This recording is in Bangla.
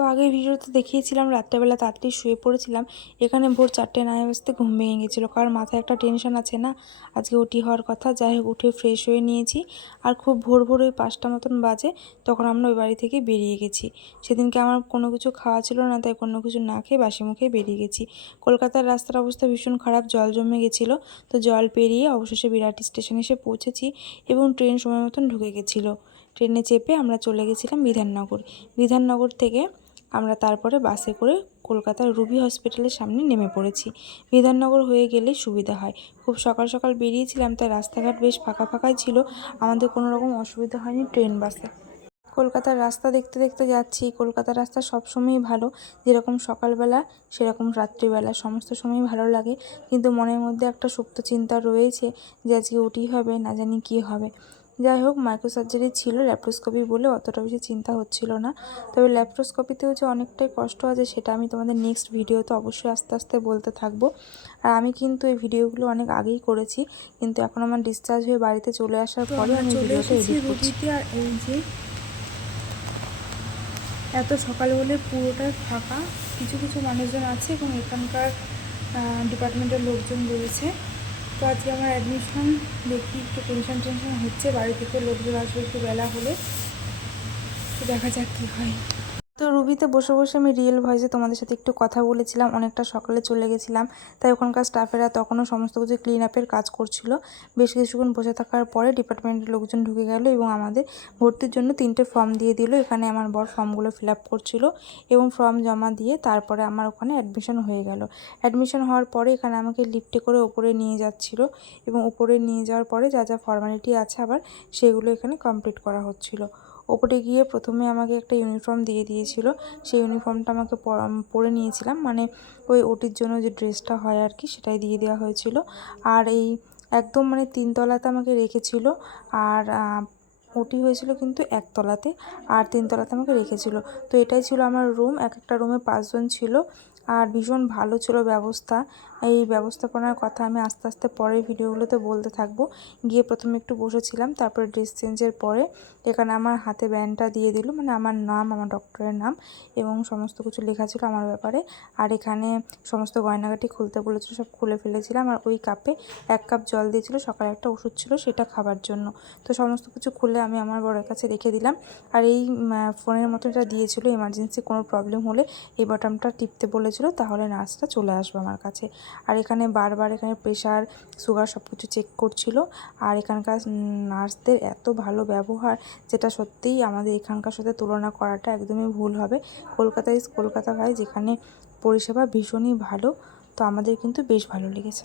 তো আগের ভিডিওতে দেখিয়েছিলাম, রাত্রেবেলা তাড়াতাড়ি শুয়ে পড়েছিলাম। এখানে ভোর চারটে নয় বাজতে ঘুম ভেঙে গেছিল। কারণ মাথায় একটা টেনশন আছে না? আজকে ওটি হওয়ার কথা। যাই হোক, উঠে ফ্রেশ হয়ে নিয়েছি। আর খুব ভোর ভোর ওই পাঁচটা মতন বাজে, তখন আমরা ওই বাড়ি থেকে বেরিয়ে গেছি। সেদিনকে আমার কোনো কিছু খাওয়া ছিল না, তাই কোনো কিছু না খেয়ে বাসি মুখে বেরিয়ে গেছি। কলকাতার রাস্তার অবস্থা ভীষণ খারাপ, জল জমে গেছিল। তো জল পেরিয়ে অবশেষে বিরাটি স্টেশন এসে পৌঁছেছি এবং ট্রেন সময় মতন ঢুকে গেছিল। ট্রেনে চেপে আমরা চলে গেছিলাম বিধাননগর। বিধাননগর থেকে আমরা তারপরে বাসে করে কলকাতার রুবি হসপিটালের সামনে নেমে পড়েছি। বিধাননগর হয়ে গেলেই সুবিধা হয়। খুব সকাল সকাল বেরিয়েছিলাম, তাই রাস্তাঘাট বেশ ফাঁকা ফাঁকাই ছিল। আমাদের কোনো রকম অসুবিধা হয়নি ট্রেন, বাসে। কলকাতার রাস্তা দেখতে দেখতে যাচ্ছি। কলকাতার রাস্তা সবসময়ই ভালো। যেরকম সকালবেলা, সেরকম রাত্রিবেলা। সমস্ত সময়ই ভালো লাগে। কিন্তু মনের মধ্যে একটা সুপ্ত চিন্তা রয়েছে যে আজকে ওটি হবে, না জানি কী হবে। যাই হোক মাইক্রোসার্জারি ছিল ল্যাপ্রোস্কোপি বলে অতটা বেশি চিন্তা হচ্ছিল না। তবে ল্যাপ্রোস্কোপিতেও যে অনেকটাই কষ্ট আছে সেটা আমি তোমাদের নেক্সট ভিডিওতে অবশ্যই আস্তে আস্তে বলতে থাকব। আর আমি কিন্তু এই ভিডিওগুলো অনেক আগেই করেছি কিন্তু এখন আমার ডিসচার্জ হয়ে বাড়িতে চলে আসার পরে আমি ভিডিওটা এডিট করছি। আর এই যে এত সকাল বলে পুরোটাই ফাঁকা। কিছু কিছু মানুষজন আছে এবং এখানকার ডিপার্টমেন্টের লোকজন রয়েছে। তো আজকে আমার অ্যাডমিশন দেখি একটু টেনশন টেনশন হচ্ছে, বাড়ি থেকে লোকজন আসবে একটু বেলা হলে দেখা যাক কী হয়। তো রুবিতে বসে বসে আমি রিয়েল ভয়েসে তোমাদের সাথে একটু কথা বলেছিলাম, অনেকটা সকালে চলে গেছিলাম। তাই ওখানকার স্টাফেরা তখনও সমস্ত কিছু ক্লিন আপের কাজ করছিল। বেশ কিছুক্ষণ বসে থাকার পরে ডিপার্টমেন্টের লোকজন ঢুকে গেল এবং আমাদের ভর্তির জন্য তিনটে ফর্ম দিয়ে দিল। এখানে আমার বর ফর্মগুলো ফিল আপ করছিল এবং ফর্ম জমা দিয়ে তারপরে আমার ওখানে অ্যাডমিশন হয়ে গেল। অ্যাডমিশন হওয়ার পরে এখানে আমাকে লিফটে করে ওপরে নিয়ে যাচ্ছিল এবং ওপরে নিয়ে যাওয়ার পরে যা যা ফর্মালিটি আছে আবার সেগুলো এখানে কমপ্লিট করা হচ্ছিল। ওপরে গিয়ে প্রথমে আমাকে একটা ইউনিফর্ম দিয়ে দিয়েছিল। সেই ইউনিফর্মটা আমাকে পরে নিয়েছিলাম। মানে ওই ওটির জন্য যে ড্রেসটা হয় আর কি, সেটাই দিয়ে দেওয়া হয়েছিল। আর এই একদম মানে তিনতলাতে আমাকে রেখেছিল। আর ওটি হয়েছিল কিন্তু একতলাতে, আর তিনতলাতে আমাকে রেখেছিল। তো এটাই ছিল আমার রুম এক একটা রুমে পাঁচজন ছিল। আর ভীষণ ভালো ছিল ব্যবস্থা। এই ব্যবস্থাপনার কথা আমি আস্তে আস্তে পরের ভিডিওগুলোতে বলতে থাকব। গিয়ে প্রথমে একটু বসেছিলাম, তারপরে ড্রেস চেঞ্জের পরে এখানে আমার হাতে ব্যান্ডটা দিয়ে দিল মানে আমার নাম, আমার ডক্টরের নাম এবং সমস্ত কিছু লেখা ছিল আমার ব্যাপারে। আর এখানে সমস্ত গয়নাগাটি খুলতে বলেছিল, সব খুলে ফেলেছিলাম আর ওই কাপে এক কাপ জল দিয়েছিল, সকালে একটা ওষুধ ছিল সেটা খাবার জন্য। তো সমস্ত কিছু খুলে আমি আমার বড়ের কাছে রেখে দিলাম আর এই ফোনের মতো এটা দিয়েছিল এমার্জেন্সি কোনো প্রবলেম হলে এই বটনটা টিপতে বলেছিল, তাহলে নার্সটা চলে আসবে আমার কাছে। আর এখানে বারবার এখানে প্রেশার সুগার সব কিছু চেক করছিল। আর এখানকার নার্সদের এত ভালো ব্যবহার, যেটা সত্যিই আমাদের এখানকার সাথে তুলনা করাটা একদমই ভুল হবে। কলকাতায়, কলকাতা ভাই যেখানে পরিষেবা ভীষণই ভালো, তো আমাদের কিন্তু বেশ ভালো লেগেছে।